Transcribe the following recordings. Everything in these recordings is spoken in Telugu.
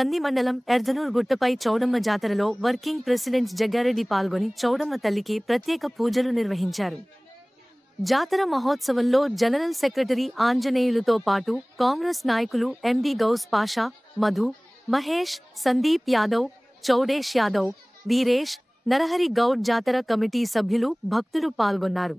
కంది మండలం ఎర్ధనూర్ గుట్టపై చౌడమ్మ జాతరలో వర్కింగ్ ప్రెసిడెంట్ జగ్గారెడ్డి పాల్గొని చౌడమ్మ తల్లికి ప్రత్యేక పూజలు నిర్వహించారు. జాతర మహోత్సవంలో జనరల్ సెక్రటరీ ఆంజనేయులుతో పాటు కాంగ్రెస్ నాయకులు ఎండి గౌస్ పాషా, మధు, మహేష్, సందీప్ యాదవ్, చౌడేష్ యాదవ్, వీరేష్, నరహరి గౌడ్ జాతర కమిటీ సభ్యులు, భక్తులు పాల్గొన్నారు.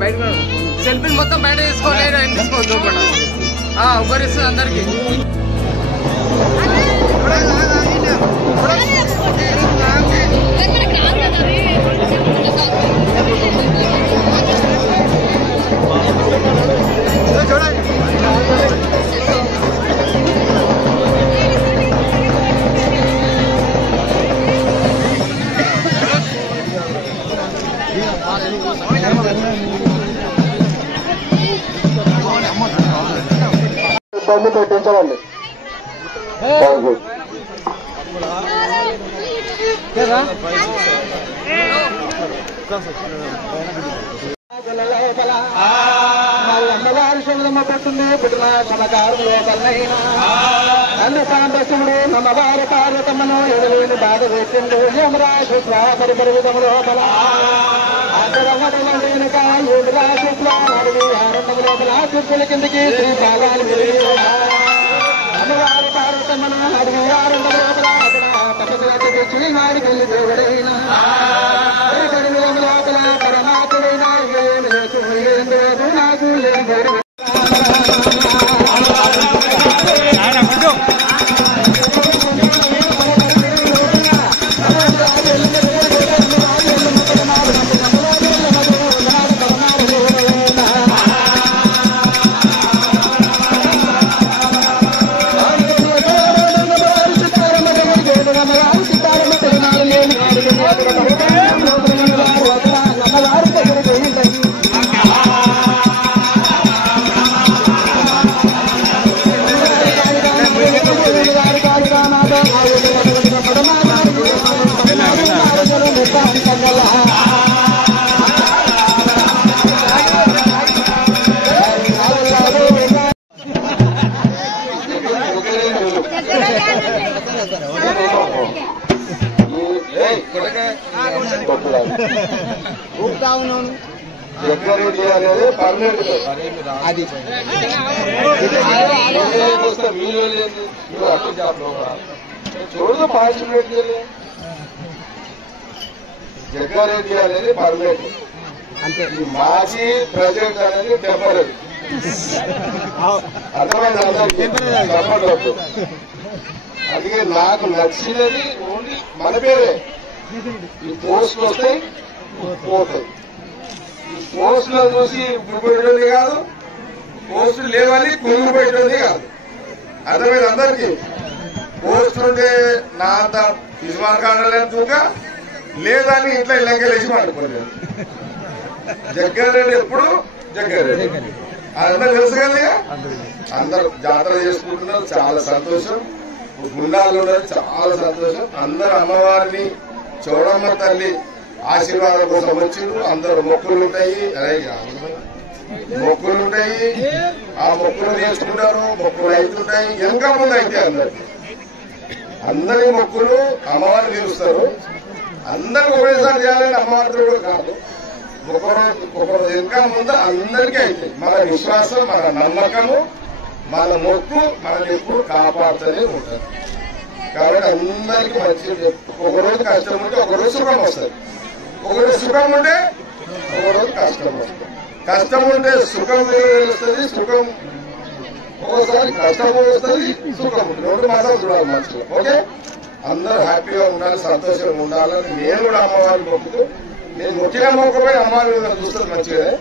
బయట సెల్ఫీలు మొత్తం బయట తీసుకోలేదు, ఏం తీసుకోవద్దు ఉపరిస్తుంది అందరికి. ఇబ్బంది పెట్టించవండి. అమ్మవారి శబ్దమ్మ పట్టుంది పుట్టిన సమకారం లోపలైనా అన్న సాంబశివుడు అమ్మవారి పార్వతమ్మను ఎదులేని బాధ పెట్టిండు యమరాశి పరిపరితం లోపల వెనుక యువరాశి అడవి ఆరంభం లోపల చుట్టుల కిందికి శ్రీ పాదాలు అమ్మవారి పార్వతమ్మను అడవి ఆరంభం లోపల శ్రీవారికి దేవుడైన లోపల పరమాత్ముడైన నాకు జగ్గారెడ్డి అనేది పర్మనెంట్ అది చూడదు పార్టిసిపేట్ జగ్గారెడ్డి అనేది పర్మనెంట్ అంటే మాజీ ప్రెసిడెంట్ అనేది టెంపరీ. అర్థమైంది అందరికీ చెప్పట్లేదు. అందుకే నాకు నచ్చినది ఓన్లీ మన పేరే. ఈ పోస్టులు వస్తాయి పోతాయి. ఈ పోస్టులను చూసి గుడిపోయేది కాదు, పోస్టులు లేవని కుంగిపోయేది కాదు. అర్థమైంది అందరికీ. పోస్టులు ఉంటే నా అంత ఇస్మాన్ కాడలేదు తూక లేదని ఇట్లా ఇళ్ళకెళ్ళేసి మాట్లాడుకోలేదు. జగ్గారెడ్డి ఎప్పుడు జగ్గారెడ్డి అందరూ తెలుసు కదా. అందరూ జాతర చేసుకుంటున్నారు, చాలా సంతోషం. గుండాలు ఉన్నారు, చాలా సంతోషం. అందరూ అమ్మవారిని చౌడమ్మ తల్లి ఆశీర్వాదం కోసం వచ్చిండ్రు. అందరూ మొక్కులు ఉంటాయి, మొక్కులు ఉంటాయి. ఆ మొక్కులు చేసుకుంటారు, మొక్కులు అవుతుంటాయి. ఇంకా ముందు అయితే అందరి మొక్కులు అమ్మవారిని తీరుస్తారు. అందరికి ఒకేసారి చేయాలని అమ్మవారితో కూడా కాదు. ఒకరోజు ఇంకా ముందు అందరికీ అవుతాయి. మన విశ్వాసం, మన నమ్మకము, మన మొక్కు మనల్ని ఎప్పుడు కాపాడుతూనే ఉంటుంది. కాబట్టి అందరికీ మంచి. ఒకరోజు కష్టం ఉంటే ఒకరోజు సుఖం వస్తుంది, ఒకరోజు సుఖం ఉంటే ఒకరోజు కష్టం వస్తుంది. కష్టం ఉంటే సుఖం వస్తుంది, సుఖం ఒక్కోసారి కష్టం వస్తుంది, సుఖం ఉంటుంది. 2 మాసాలు చూడాలి మనుషులు. ఓకే, అందరూ హ్యాపీగా ఉండాలి, సంతోషంగా ఉండాలని నేను కూడా అమ్మవారిని మొక్కుతూ, నేను మొక్కిన మొక్కపోయి అమ్మవారిని చూస్తుంది మంచిగానే.